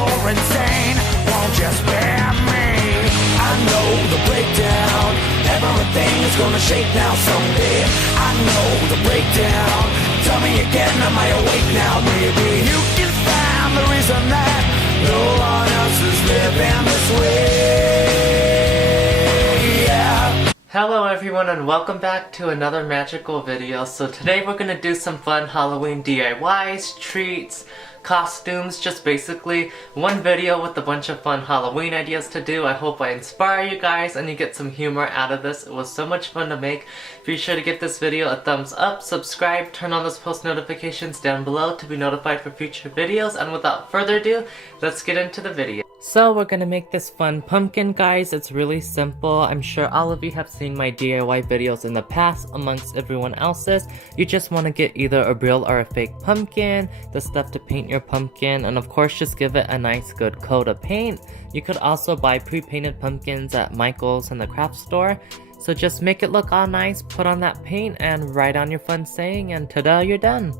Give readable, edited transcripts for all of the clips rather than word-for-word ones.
you're insane. Won't you spare me? I know the breakdown. Everything is gonna shake now someday. I know the breakdown. Tell me again, am I awake now? Maybe you can find the reason that no one else is living this way. Yeah. Hello everyone and welcome back to another magical video. So today we're gonna do some fun Halloween DIYs, treats, costumes, just basically one video with a bunch of fun Halloween ideas to do. I hope I inspire you guys and you get some humor out of this. It was so much fun to make. Be sure to give this video a thumbs up, subscribe, turn on those post notifications down below to be notified for future videos, and without further ado, let's get into the video. So we're gonna make this fun pumpkin, guys. It's really simple. I'm sure all of you have seen my DIY videos in the past amongst everyone else's. You just want to get either a real or a fake pumpkin, the stuff to paint your pumpkin, and of course just give it a nice good coat of paint. You could also buy pre-painted pumpkins at Michael's and the craft store. So just make it look all nice, put on that paint, and write on your fun saying, and ta-da, you're done.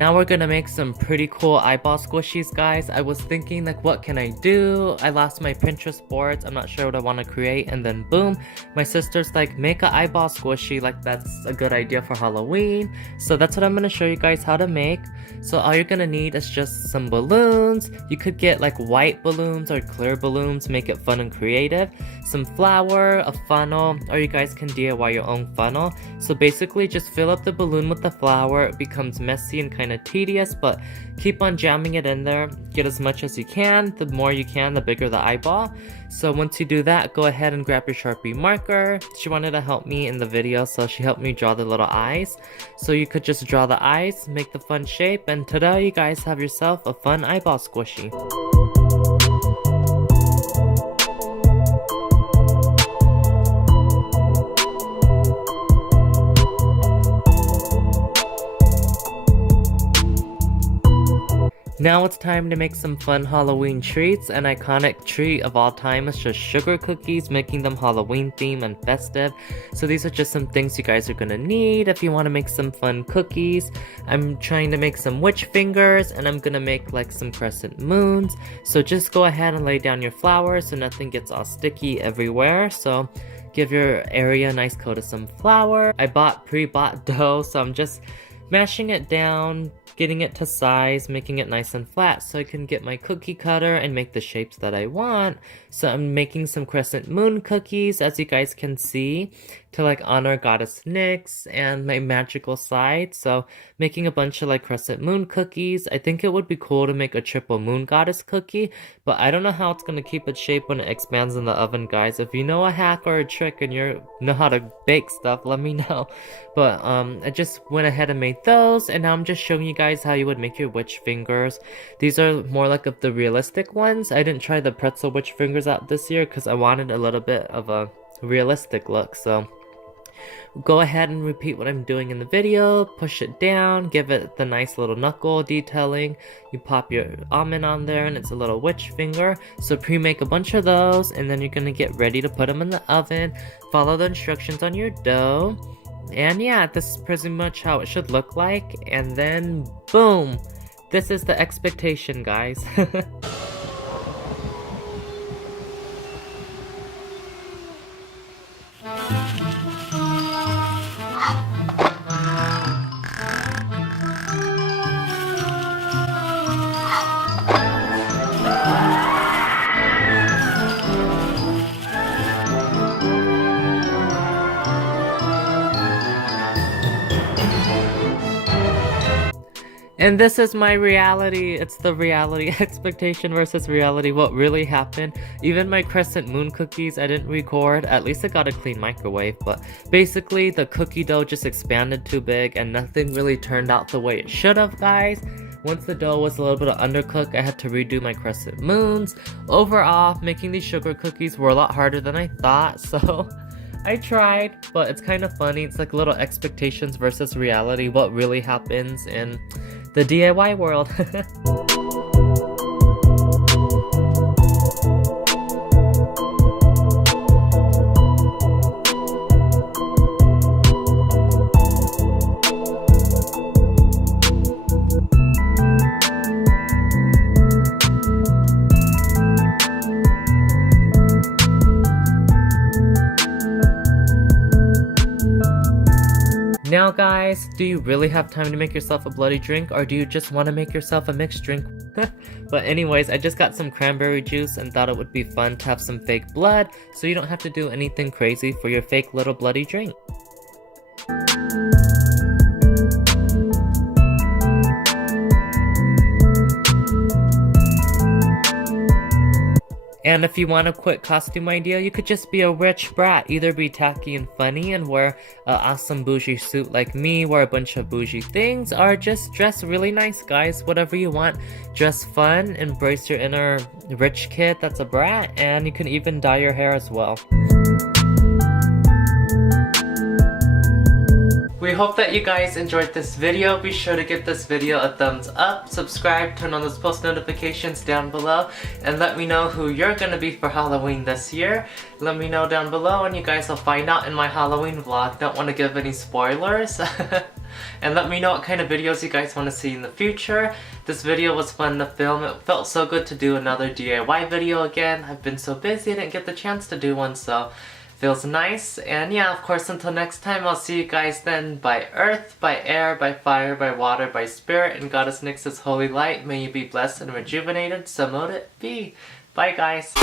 Now we're gonna make some pretty cool eyeball squishies, guys. I was thinking, like, what can I do? I lost my Pinterest boards. I'm not sure what I want to create, and then boom, my sister's like, make an eyeball squishy. Like, that's a good idea for Halloween. So that's what I'm gonna show you guys how to make. So all you're gonna need is just some balloons. You could get like white balloons or clear balloons, make it fun and creative. Some flour, a funnel, or you guys can DIY your own funnel. So basically just fill up the balloon with the flour. It becomes messy and kind of tedious, but keep on jamming it in there. Get as much as you can. The more you can, the bigger the eyeball. So once you do that, go ahead and grab your Sharpie marker. She wanted to help me in the video, so she helped me draw the little eyes. So you could just draw the eyes, make the fun shape, and ta-da, you guys have yourself a fun eyeball squishy. Now it's time to make some fun Halloween treats. An iconic treat of all time is just sugar cookies, making them Halloween themed and festive. So these are just some things you guys are gonna need if you want to make some fun cookies. I'm trying to make some witch fingers, and I'm gonna make like some crescent moons. So just go ahead and lay down your flour so nothing gets all sticky everywhere. So give your area a nice coat of some flour. I bought pre-bought dough, so I'm just mashing it down, getting it to size, making it nice and flat so I can get my cookie cutter and make the shapes that I want. So I'm making some crescent moon cookies, as you guys can see, to like honor Goddess Nyx and my magical side. So making a bunch of like crescent moon cookies. I think it would be cool to make a triple moon goddess cookie, but I don't know how it's gonna keep its shape when it expands in the oven, guys. If you know a hack or a trick and you know how to bake stuff, let me know. But I just went ahead and made those, and now I'm just showing you guys how you would make your witch fingers. These are more like of the realistic ones. I didn't try the pretzel witch fingers out this year because I wanted a little bit of a realistic look. So go ahead and repeat what I'm doing in the video. Push it down, give it the nice little knuckle detailing. You pop your almond on there and it's a little witch finger. So pre-make a bunch of those, and then you're gonna get ready to put them in the oven. Follow the instructions on your dough. And yeah, this is pretty much how it should look like. And then boom, this is the expectation, guys. And this is my reality. It's the reality. Expectation versus reality. What really happened. Even my crescent moon cookies I didn't record. At least I got a clean microwave. But basically the cookie dough just expanded too big and nothing really turned out the way it should have, guys. Once the dough was a little bit undercooked, I had to redo my crescent moons. Overall, making these sugar cookies were a lot harder than I thought. So I tried, but it's kind of funny. It's like little expectations versus reality. What really happens in the DIY world. Now guys, do you really have time to make yourself a bloody drink, or do you just want to make yourself a mixed drink? But anyways, I just got some cranberry juice and thought it would be fun to have some fake blood, so you don't have to do anything crazy for your fake little bloody drink. And if you want a quick costume idea, you could just be a rich brat. Either be tacky and funny and wear an awesome bougie suit like me, wear a bunch of bougie things, or just dress really nice, guys. Whatever you want. Dress fun, embrace your inner rich kid that's a brat, and you can even dye your hair as well. We hope that you guys enjoyed this video. Be sure to give this video a thumbs up, subscribe, turn on those post notifications down below, and let me know who you're gonna be for Halloween this year. Let me know down below and you guys will find out in my Halloween vlog. Don't want to give any spoilers. And let me know what kind of videos you guys want to see in the future. This video was fun to film. It felt so good to do another DIY video again. I've been so busy I didn't get the chance to do one, so feels nice. And yeah, of course, until next time, I'll see you guys then. By earth, by air, by fire, by water, by spirit, and Goddess Nyx's holy light, may you be blessed and rejuvenated, so mote it be. Bye guys.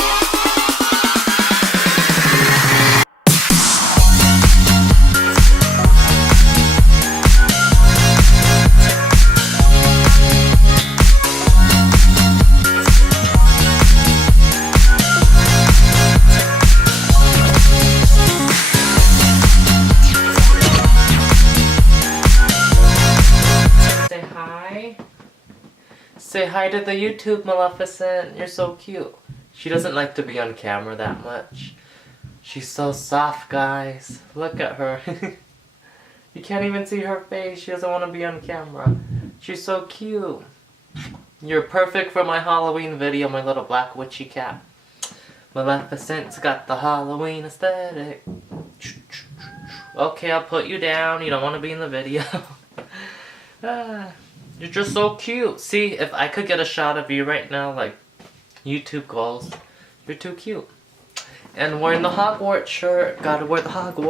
Say hi to the YouTube, Maleficent. You're so cute. She doesn't like to be on camera that much. She's so soft, guys. Look at her. You can't even see her face. She doesn't want to be on camera. She's so cute. You're perfect for my Halloween video, my little black witchy cat. Maleficent's got the Halloween aesthetic. Okay, I'll put you down. You don't want to be in the video. You're just so cute. See, if I could get a shot of you right now, like YouTube goals, you're too cute. And wearing the Hogwarts shirt, gotta wear the Hogwarts.